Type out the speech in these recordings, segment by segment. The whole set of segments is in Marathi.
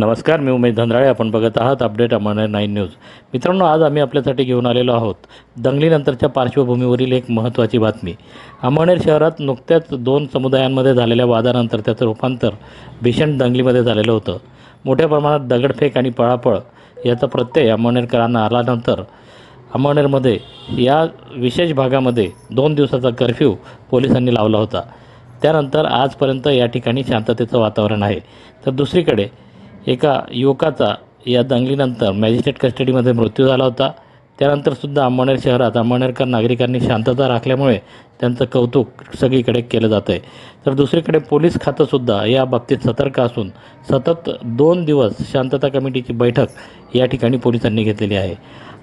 नमस्कार मी उमेश धंद्राळे आपण बघत आहात अपडेट अमरनेर नाईन न्यूज. मित्रांनो आज आम्ही आपल्यासाठी घेऊन आलेलो आहोत दंगलीनंतरच्या पार्श्वभूमीवरील एक महत्त्वाची बातमी. अमळनेर शहरात नुकत्याच दोन समुदायांमध्ये झालेल्या वादानंतर त्याचं रूपांतर भीषण दंगलीमध्ये झालेलं होतं. मोठ्या प्रमाणात दगडफेक आणि पळापळ याचा प्रत्यय अमळनेरकरांना आल्यानंतर अमळनेरमध्ये या विशेष भागामध्ये दोन दिवसाचा कर्फ्यू पोलिसांनी लावला होता. त्यानंतर आजपर्यंत या ठिकाणी शांततेचं वातावरण आहे. तर दुसरीकडे एका युवकाचा या दंगलीनंतर मॅजिस्ट्रेट कस्टडीमध्ये मृत्यू झाला होता. त्यानंतरसुद्धा अंमळनेर शहरात अंमळनेरकर नागरिकांनी शांतता राखल्यामुळे त्यांचं कौतुक सगळीकडे केलं जातं आहे तर दुसरीकडे पोलीस खातंसुद्धा या बाबतीत सतर्क असून सतत दोन दिवस शांतता कमिटीची बैठक या ठिकाणी पोलिसांनी घेतलेली आहे.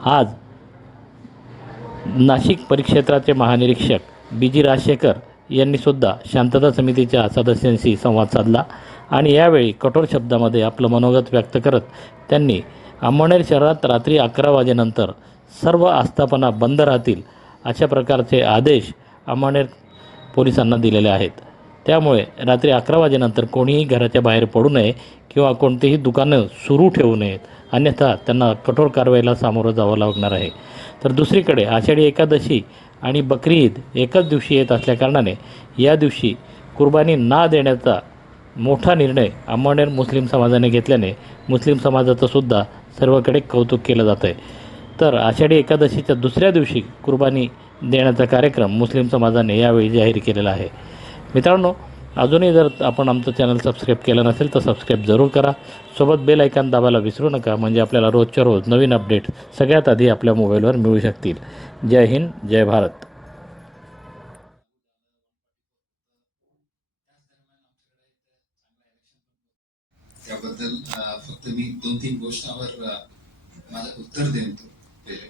आज नाशिक परिक्षेत्राचे महानिरीक्षक बी जी राजशेखर यांनीसुद्धा शांतता समितीच्या सदस्यांशी संवाद साधला. आणि यावेळी कठोर शब्दामध्ये आपलं मनोगत व्यक्त करत त्यांनी अंमळनेर शहरात रात्री अकरा वाजेनंतर सर्व आस्थापना बंद राहतील अशा प्रकारचे आदेश अंमळनेर पोलिसांना दिलेले आहेत. त्यामुळे रात्री अकरा वाजेनंतर कोणीही घराच्या बाहेर पडू नये किंवा कोणतीही दुकानं सुरू ठेवू नयेत. अन्यथा त्यांना कठोर कारवाईला सामोरं जावं लागणार आहे. तर दुसरीकडे आषाढी एकादशी आणि बकरी ईद एकाच दिवशी येत असल्याकारणाने या दिवशी कुर्बानी ना देण्याचा मोठा निर्णय अंमळनेर मुस्लिम समाजाने घेतल्याने मुस्लिम समाजाचं सुद्धा सर्वकडे कौतुक केलं जातं आहे तर आषाढी एकादशीच्या दुसऱ्या दिवशी कुर्बानी देण्याचा कार्यक्रम मुस्लिम समाजाने यावेळी जाहीर केलेला आहे. मित्रांनो अजूनही जर आपण आमचं चॅनल सबस्क्राईब केलं नसेल तर सबस्क्राईब जरूर करा. सोबत बेल ऐकन दाबायला विसरू नका म्हणजे आपल्याला रोजच्या रोज नवीन अपडेट सगळ्यात आधी आपल्या मोबाईलवर मिळू शकतील. जय हिंद जय भारत त्याबद्दल तर मी दोन तीन गोष्टांवर माझं उत्तर देऊन पहिले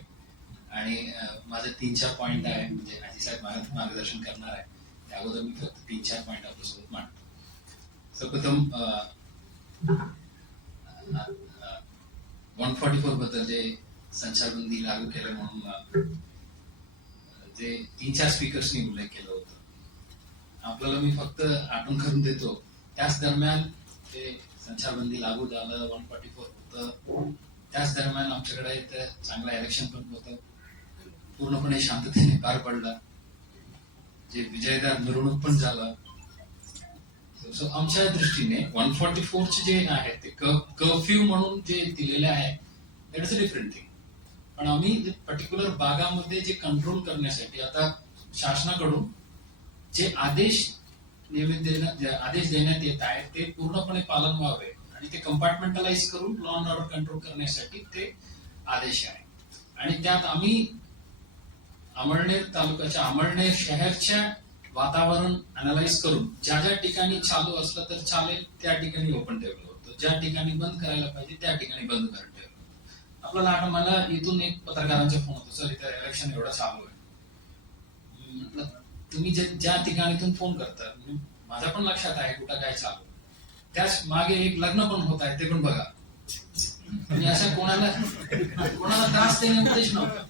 आणि अ, माझे तीन चार पॉईंट आहे म्हणजे आजी साहेब मला मार्गदर्शन करणार आहे. त्या अगोदर मी फक्त तीन चार पॉईंट आपल्यासोबत मांडतो. सर्वप्रथम वन फॉर्टी फोरबद्दल जे संचारबंदी लागू केलं म्हणून जे तीन चार स्पीकर्सनी उल्लेख केलं होतं. आपल्याला मी फक्त आठवण करून देतो त्याच दरम्यान ते संचारबंदी लागू झालं वन फॉर्टी फोर होतं. त्याच दरम्यान आमच्याकडे इथं चांगलं इलेक्शन पण होतं. पूर्णपणे शांततेने पार पडलं. जे विजयदार मिरवणूक पण झालं. सो आमच्या दृष्टीने वन फॉर्टी फोरचे जे आहे ते कर्फ्यू म्हणून जे दिलेले आहे that is a different thing पण आम्ही पर्टिक्युलर भागामध्ये जे कंट्रोल करण्यासाठी आता शासनाकडून जे आदेश नियमित देण्यात आदेश देण्यात येत आहेत ते पूर्णपणे पालन व्हावे आणि ते कंपार्टमेंटलाइज करून लॉ अँड ऑर्डर कंट्रोल करण्यासाठी ते आदेश आहे आणि त्यात आम्ही अमळनेर तालुक्याच्या अमळनेर शहरच्या वातावरण अनालाइज करून ज्या ज्या ठिकाणी चालू असलं तर चालेल त्या ठिकाणी ओपन ठेवलं होतं. ज्या ठिकाणी बंद करायला पाहिजे त्या ठिकाणी बंद करून ठेवलं आपल्याला आठ मला इथून एक पत्रकारांचा फोन होतो सर इथं इलेक्शन एवढं चालू आहे. म्हटलं तुम्ही ज्या ठिकाणीतून फोन करता माझा माझ्या पण लक्षात आहे कुठं काय चालू. त्याच मागे एक लग्न पण होत आहे ते पण बघा. आणि अशा कोणाला कोणाला त्रास देणे उद्देश नव्हता.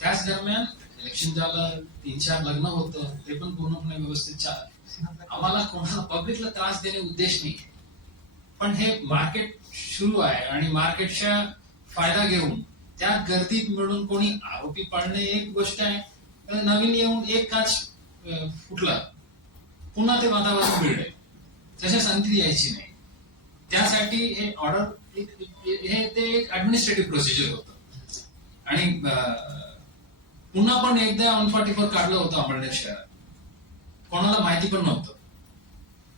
त्याच दरम्यान इलेक्शन झालं तीन चार लग्न होतं ते पण पूर्णपणे व्यवस्थित चाल आम्हाला कोणाला पब्लिकला त्रास देणे उद्देश नाही. पण हे मार्केट सुरू आहे आणि मार्केटच्या फायदा घेऊन त्या गर्दीत मिळून कोणी आरोपी पाडणे एक गोष्ट आहे. नवीन येऊन एक काच फुटला. पुन्हा ते वातावरण मिळेल तशा संधी यायची नाही. त्यासाठी हे ऑर्डर हे ते एक ऍडमिनिस्ट्रेटिव्ह प्रोसिजर होतं. आणि पुन्हा पण एकदा वन फॉर्टी फोर काढलं होतं अमळनेर शहरात. कोणाला माहिती पण नव्हतं.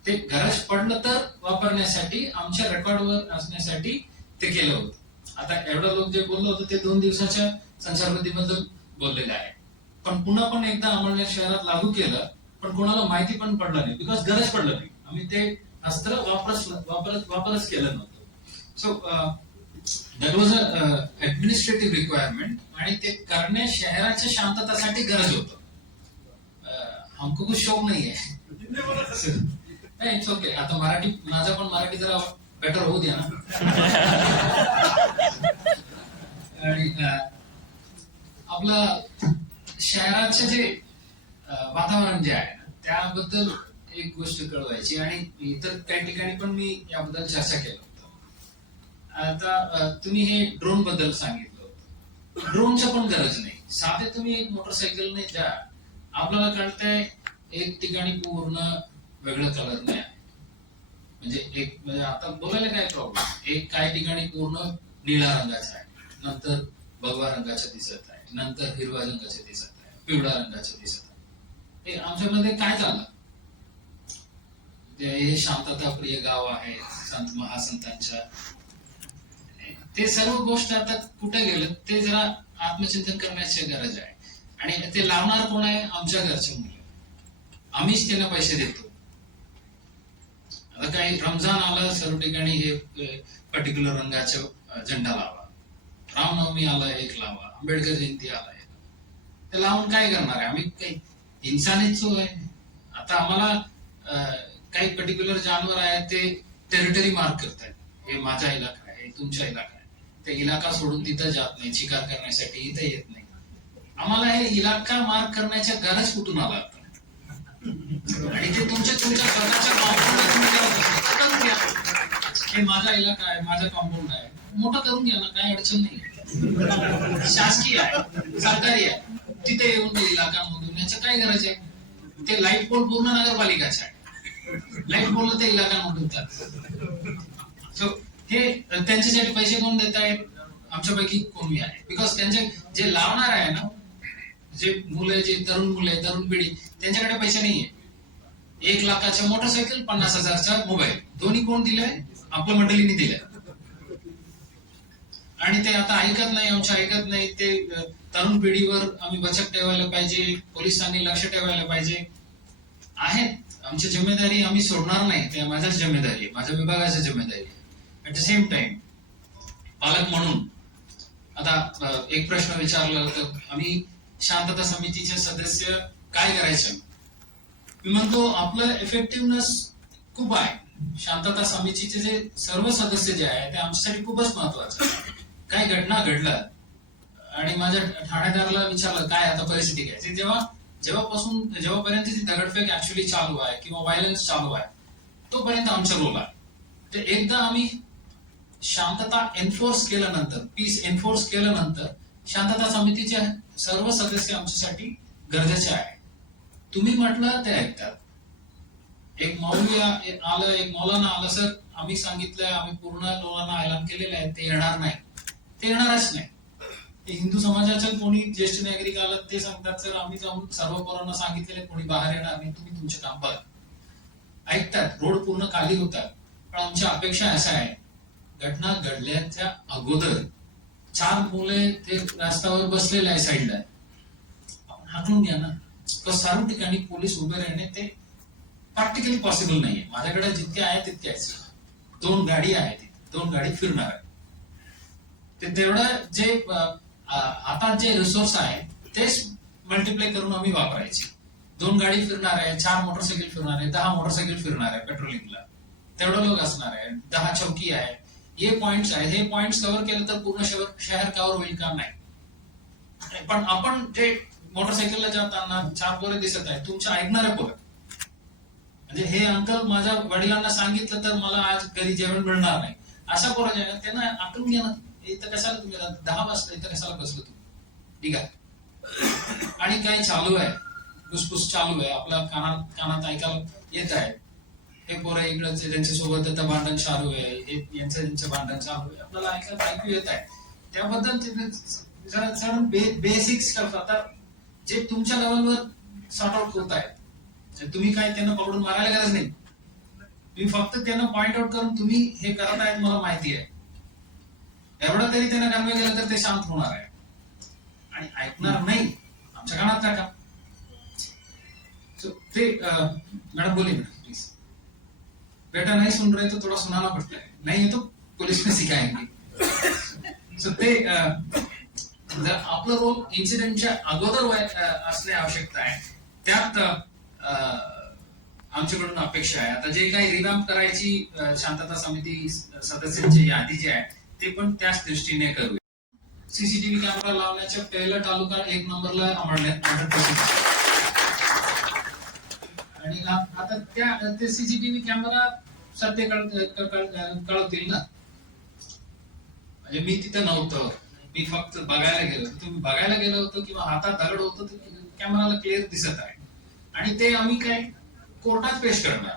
ते गरज पडलं तर वापरण्यासाठी आमच्या रेकॉर्डवर असण्यासाठी ते केलं होतं. आता एवढं लोक जे बोललं होतं ते दोन दिवसाच्या संचारबंदीबद्दल बोललेले आहे पण पुन्हा पण एकदा आम्हाला शहरात लागू केलं पण कोणाला माहिती पण पडलं नाही. बिकॉज गरज पडलं नाही. आम्ही ते अस्त्र वापरच वापरच वापरच केलं नव्हतं. So that was a administrative requirement आणि ते करणे शहराच्या शांततासाठी गरज होत. Uh, हमको कुछ शौक नाही आहे. नाही इट्स ओके आता मराठी माझा पण मराठी जरा बेटर होऊ द्या ना. आणि uh, आपला शहराचे जे वातावरण जे आहे ना त्याबद्दल एक गोष्ट कळवायची आणि इतर त्या ठिकाणी पण मी याबद्दल चर्चा केलं होतं. आता तुम्ही हे ड्रोनबद्दल सांगितलं होतं. ड्रोनचं पण गरज नाही. साधे तुम्ही एक मोटरसायकलने द्या. आपल्याला कळतंय एक ठिकाणी पूर्ण वेगळं कलर नाही म्हणजे एक म्हणजे आता बघायला काय प्रॉब्लेम एक काही ठिकाणी पूर्ण निळा रंगाचा आहे. नंतर भगवा रंगाचा दिसत आहे. नंतर हिरव्या रंगाचे दिसत आहे पिवळ्या रंगाचे दिसत आहे. हे आमच्यामध्ये काय झालं? हे शांतता प्रिय गाव आहे संत महासंतांच्या. ते सर्व गोष्ट आता कुठे गेलं? ते जरा आत्मचिंतन करण्याची गरज आहे. आणि ते लावणार कोण आहे? आमच्या घरचे मुलं. आम्हीच त्यांना पैसे देतो. आता काही रमजान आलं सर्व ठिकाणी हे पर्टिक्युलर रंगाचा झेंडा लावा. रामनवमी आला एक लावा. आंबेडकर जयंती आला एक ते लावून काय करणार आहे? आम्ही काही इन्सानीच आहे. आता आम्हाला काही पर्टिक्युलर जानवर आहे ते टेरिटरी मार्क करतात हे माझा इलाका आहे हे तुमचा इलाका आहे. ते इलाका सोडून तिथं जात नाही शिकार करण्यासाठी इथं येत नाही. आम्हाला हे इलाका मार्क करण्याच्या गरज कुठून आला आणि ते तुमच्या तुमच्या स्वतःच्या कॉम्पाऊंड हे माझा इलाका आहे माझा कॉम्पाऊंड आहे. मोठं करून घ्या ना काही अडचण नाही. शासकीय आहे सरकारी आहे तिथे येऊन ते इलाकांमधून याचं काय गरज आहे? ते लाइट पोल पूर्ण नगरपालिकाचे आहे. लाइट पोल ते इलाका म्हणून सो हे त्यांच्यासाठी पैसे कोण देत आहेत? आमच्यापैकी कोणी आहे. बिकॉज त्यांचे जे लावणार आहे ना जे मुलं जे तरुण मुलं आहे तरुण पिढी त्यांच्याकडे पैसे नाहीये. एक लाखाच्या मोटरसायकल पन्नास हजारचा मोबाईल दोन्ही कोण दिलंय? आपल्या मंडळीने दिलंय. आणि ते आता ऐकत नाही आमच्या ऐकत नाही. ते तरुण पिढीवर आम्ही बचत ठेवायला पाहिजे पोलिसांनी लक्ष ठेवायला पाहिजे. आहेत. आमची जिम्मेदारी आम्ही सोडणार नाही. ते माझ्याच जिम्मेदारी आहे. माझ्या विभागाची जिम्मेदारी आहे. ऍट द सेम टाइम पालक म्हणून आता एक प्रश्न विचारला तर आम्ही शांतता समितीचे सदस्य काय करायचं? मी म्हणतो आपलं इफेक्टिव्हनेस खूप आहे. शांतता समितीचे जे सर्व सदस्य जे आहे ते आमच्यासाठी खूपच महत्वाचं आहे. काय घटना घडलं? आणि माझ्या ठाणेदाराला विचारलं काय आता परिस्थिती काय ते जेव्हा जेव्हापासून जेव्हापर्यंत ती दगडफेक ऍक्च्युली चालू आहे किंवा व्हायलन्स चालू आहे तोपर्यंत आमच्या रोल आहे. तर एकदा आम्ही शांतता एन्फोर्स केल्यानंतर पीस एन्फोर्स केल्यानंतर शांतता समितीचे सर्व सदस्य आमच्यासाठी गरजेचे आहे तुम्ही म्हटलं ते ऐकतात. एक मौलवी आलं एक मौलाना आलं सर आम्ही सांगितलंय आम्ही पूर्ण लोकांना ऐलान केलेलं आहे ते येणार नाही. ते येणारच नाही. हिंदू समाजाच्या कोणी ज्येष्ठ नागरिक आलं ते सांगतात सर आम्ही जाऊन सर्व पोरांना सांगितलेले कोणी बाहेर येणार नाही तुम्ही तुमचे काम बघा. ऐकतात रोड पूर्ण खाली होतात पण आमची अपेक्षा अशा आहे घटना घडल्याच्या अगोदर चार मुले ते रस्त्यावर बसलेले आहे साईडला आपण हाकलून घ्या ना. तर सर्व ठिकाणी पोलीस उभे राहणे ते प्रॅक्टिकली पॉसिबल नाहीये. माझ्याकडे जितके आहे तितके आहेत. दोन गाडी आहे दोन गाडी फिरणार आहे ते तेवढं जे आता जे रिसोर्स आहे तेच मल्टिप्लाय करून आम्ही वापरायचे. दोन गाडी फिरणार आहे चार मोटरसायकल फिरणार आहे दहा मोटरसायकल फिरणार आहे पेट्रोलिंगला तेवढं लोक असणार आहे दहा चौकी आहे. हे पॉइंट्स आहे हे पॉइंट्स कव्हर केलं तर पूर्ण शहर शहर कव्हर होईल का? नाही. पण आपण जे मोटरसायकलला जाताना चार पोरे दिसत आहे तुमच्या ऐकणारे पोरं म्हणजे हे अंकल माझ्या वडिलांना सांगितलं तर मला आज घरी जेवण मिळणार नाही. अशा पोरं जे त्यांना आठवून घेणार इथं कशाला तुम्ही दहा वाजता इथं कशाला बसलो तुम्ही? ठीक आहे? आणि काय चालू आहे. फुसफुस चालू आहे. आपल्या कानात कानात ऐकायला येत आहे. हे पोरं इकडचे त्यांच्यासोबत आता भांडण चालू आहे हे यांचं यांचं भांडण चालू आहे आपल्याला ऐकायला ऐकू येत आहे. त्याबद्दल जरा जरा बेसिक स्टफ आता जे तुमच्या लेवलवर सॉर्ट आउट होत आहे तुम्ही काय त्यांना पकडून मारायला गरज नाही. तुम्ही फक्त त्यांना पॉइंट आउट करून तुम्ही हे करत आहेत मला माहिती आहे. एवढं तरी त्यांना कन्वे केलं तर ते शांत होणार आहे. आणि ऐकणार नाही आमच्या कानात टाका ते मॅडम बोली मैडम प्लीज बेटा नहीं सुन रहे तो थोड़ा सुनाना पड़ता है नहीं तो पुलिस में सिखाएंगे सो ते अं, जर आपलं रोल इन्सिडेंटच्या अगोदर वय- असणे आवश्यकता आहे त्यात अं, आमच्याकडून अपेक्षा आहे. आता जे काही रिवॅम्प करायची शांतता समिती सदस्यांची यादी जी आहे ते पण त्याच दृष्टीने करू सीसीटीव्ही कॅमेरा लावण्याच्या पहिला तालुका एक नंबरला अमळनेर आणि आता त्या ते सीसीटीव्ही कॅमेरा सध्या कळवतील ना? म्हणजे मी तिथं नव्हतं. मी फक्त बघायला गेलो तुम्ही बघायला गेलो होतो किंवा हातात दगड होतं कॅमेराला क्लिअर दिसत आहे. आणि ते आम्ही काय कोर्टात पेश करणार.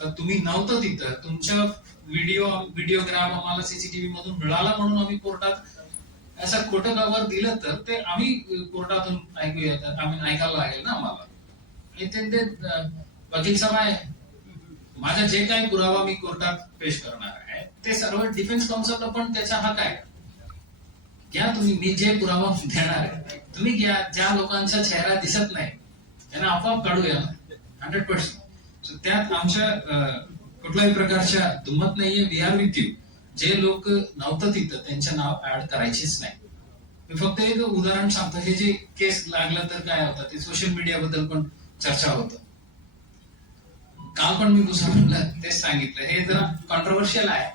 तर तुम्ही नव्हतं तिथं. तुमच्या व्हिडिओ व्हिडिओग्राफ आम्हाला सीसीटीव्ही मधून मिळाला म्हणून आम्ही कोर्टात असं खोटं कव्हर दिलं तर ते आम्ही कोर्टातून ऐकूया तर आम्ही ऐकायला लागेल ना आम्हाला. आणि ते वकील सभा आहे. माझा जे काही पुरावा मी कोर्टात पेश करणार आहे ते सर्व डिफेन्स काउन्सिलला पण त्याचा हक आहे. घ्या तुम्ही मी जे पुरावा देणार आहे तुम्ही घ्या. ज्या लोकांचा चेहरा दिसत नाही त्यांना आपोआप काढूया हंड्रेड पर्सेंट त्यात आमच्या कुठल्याही प्रकारच्या दुमत नाहीये वी आर विथ यू जे लोक नव्हतं तिथं त्यांचं नाव ऍड करायचेच नाही. मी फक्त एक उदाहरण सांगतो. हे जे केस लागलं तर काय होतं? ते सोशल मीडिया बद्दल पण चर्चा होत. काल पण मी दुसऱ्या तेच सांगितलं. हे जरा कॉन्ट्रोवर्शियल आहे.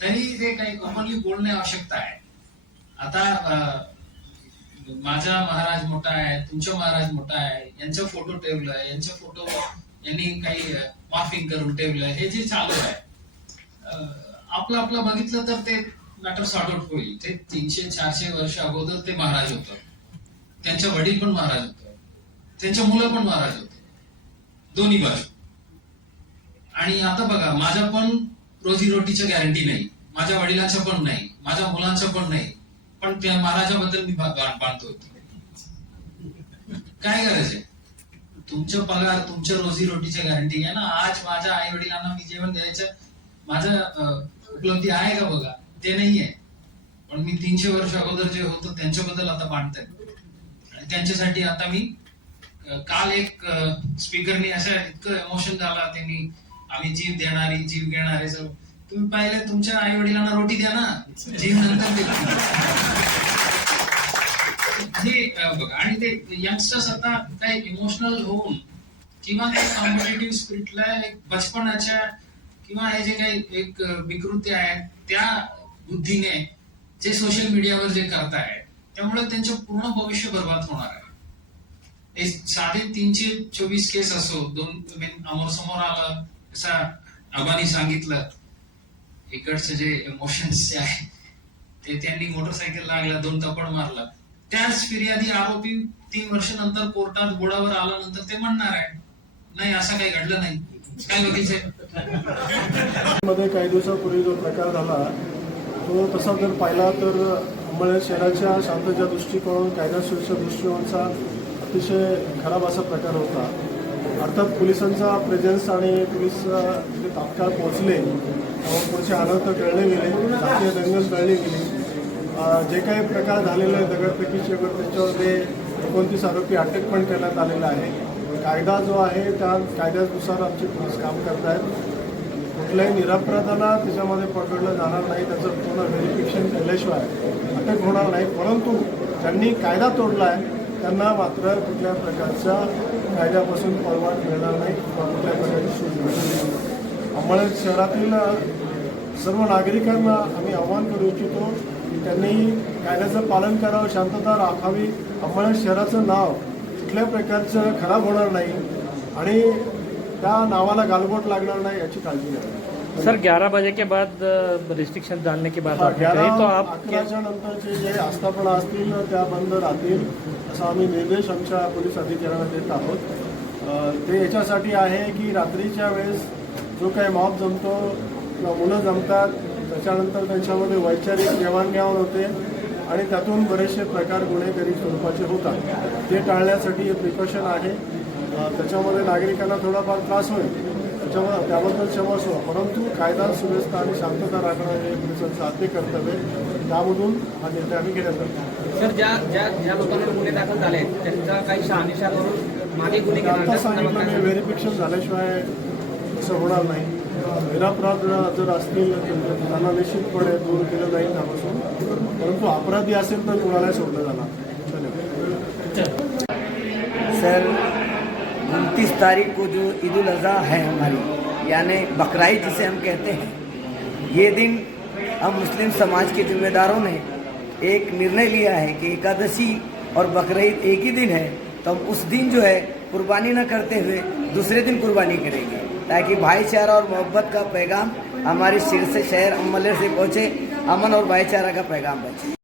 तरी ते काही कॉमनली बोलणे आवश्यकता आहे. आता माझा महाराज मोठा आहे तुमचा महाराज मोठा आहे यांचा फोटो ठेवलाय यांचा फोटो यांनी काही माफिंग करून ठेवलं. हे जे चालू आहे आपलं आपलं बघितलं तर ते मॅटर सॉर्ट आउट होईल. ते तीनशे चारशे वर्ष अगोदर ते महाराज होतं. त्यांच्या वडील पण महाराज होतं. त्यांच्या मुलं पण महाराज होते. दोन्ही बाजू. आणि आता बघा माझ्या पण रोजीरोटीची गॅरंटी नाही. माझ्या वडिलांचं पण नाही. माझ्या मुलांचं पण नाही. पण त्या महाराजाबद्दल मी बांधतो बांधतोय काय करायचंय तुमचा पगार तुमच्या रोजी रोटीच्या गॅरंटी आहे ना. आज माझ्या आई वडिलांना मी जेवण द्यायचं. माझं उपलब्धी आहे का बघा? ते नाही आहे. पण मी तीनशे वर्ष अगोदर जे होतं त्यांच्याबद्दल आता मांडतोय. आणि त्यांच्यासाठी आता मी काल एक स्पीकरनी असं इतकं इमोशन झाला त्यांनी आम्ही जीव देणारी जीव घेणारे सर तुम्ही पाहिले तुमच्या आई वडिलांना रोटी द्या ना. जीव नंतर हे बघा. आणि ते यंगस्टर्स आता काही इमोशनल होऊन किंवा काही कॉम्पिटेटिव्ह स्पिरिटला एक बचपनाच्या किंवा हे जे काही एक विकृती आहे त्या बुद्धीने जे सोशल मीडियावर जे करताय त्यामुळे त्यांचं पूर्ण भविष्य बर्बाद होणार आहे. साधे साडे तीनशे चोवीस केस असो दोन अमोर समोर आलं असा अबानी सांगितलं इकडचं जे इमोशन्स जे आहे ते त्यांनी मोटरसायकल लागला दोन तपड मारला. त्याच फिर्यादी आरोपी तीन वर्ष नंतर कोर्टात बोर्डावर आल्यानंतर ते म्हणणार आहे. नाही असं काही घडलं नाही. काय वकील साहेबमध्ये काही दिवसापूर्वी जो प्रकार झाला तो तसा जर पाहिला तर मुळे शहराच्या शांततेच्या दृष्टिकोन कायदा सुरक्षा दृष्टिकोनचा अतिशय खराब असा प्रकार होता. अर्थात पोलिसांचा प्रेझेन्स आणि पोलीस तात्काळ पोहोचले पुढचे अनर्थ कळले गेले दंगल कळले गेली. जे काही प्रकार झालेले आहे दगडफेकीचे वगैरे त्याच्यामध्ये एकोणतीस आरोपी अटक पण करण्यात आलेला आहे. कायदा जो आहे त्या कायद्यानुसार आमचे पोलीस काम करत आहेत. कुठल्याही निरपराधाला त्याच्यामध्ये पकडलं जाणार नाही त्याचं पूर्ण व्हेरिफिकेशन केल्याशिवाय अटक होणार नाही. परंतु ज्यांनी कायदा तोडला आहे त्यांना मात्र कुठल्या प्रकारच्या कायद्यापासून परवाट मिळणार नाही किंवा कुठल्या प्रकारची सूट मिळणार नाही. अंबळे शहरातील सर्व नागरिकांना आम्ही आवाहन करू इच्छितो त्यांनी कायद्याचं पालन करावं शांतता राखावी. अंबळे शहराचं नाव कुठल्या प्रकारचं खराब होणार नाही आणि त्या नावाला गालबोट लागणार नाही याची काळजी घ्यावी सर 11 बजे के बाद रिस्ट्रिक्शन डालने की ग्यारह कही तो आप अकराच्या नंतरचे जे आस्थापना असतील त्या बंद राहतील असा आम्ही निर्देश आमच्या पोलीस अधिकाऱ्यांना देत आहोत. ते याच्यासाठी आहे की रात्रीच्या वेळेस जो काही मॉब जमतो किंवा मुलं जमतात त्याच्यानंतर त्यांच्यामध्ये वैचारिक देवाणघेवाण होते आणि त्यातून बरेचसे प्रकार गुन्हेगारी स्वरूपाचे होतात. ते टाळण्यासाठी हे प्रिकॉशन आहे. त्याच्यामध्ये नागरिकांना थोडाफार त्रास होईल. त्याच्यामुळे त्याबद्दल क्षमस्व परंतु कायदा सुव्यवस्था आणि शांतता राखणं हे पोलिसांचं आद्य कर्तव्य आहे. त्यामधून हा निर्णय आम्ही घेण्यात आला सर ज्या ज्या ज्या लोकांवर गुन्हे दाखल झाले आहेत, त्यांचा काही शहानिशा करून मागे गुन्हे आता सांगितलं व्हेरिफिकेशन झाल्याशिवाय असं होणार नाही. निरापराध जर असतील तर त्यांना निश्चितपणे दूर केलं जाईल त्यापासून. परंतु अपराधी असेल तर कुणालाही सोडलं जाणार. सर, उनतीस तारीख को जो ईद उल अज़हा है हमारी, यानी बकराईद जिसे हम कहते हैं, ये दिन हम मुस्लिम समाज के जिम्मेदारों ने एक निर्णय लिया है कि एकादशी और बकरीद एक ही दिन है तो हम उस दिन जो है कुर्बानी न करते हुए दूसरे दिन कुर्बानी करेंगे। ताकि भाईचारा और मोहब्बत का पैगाम हमारे सिर से शहर अमले से पहुँचे अमन और भाईचारा का पैगाम बचे।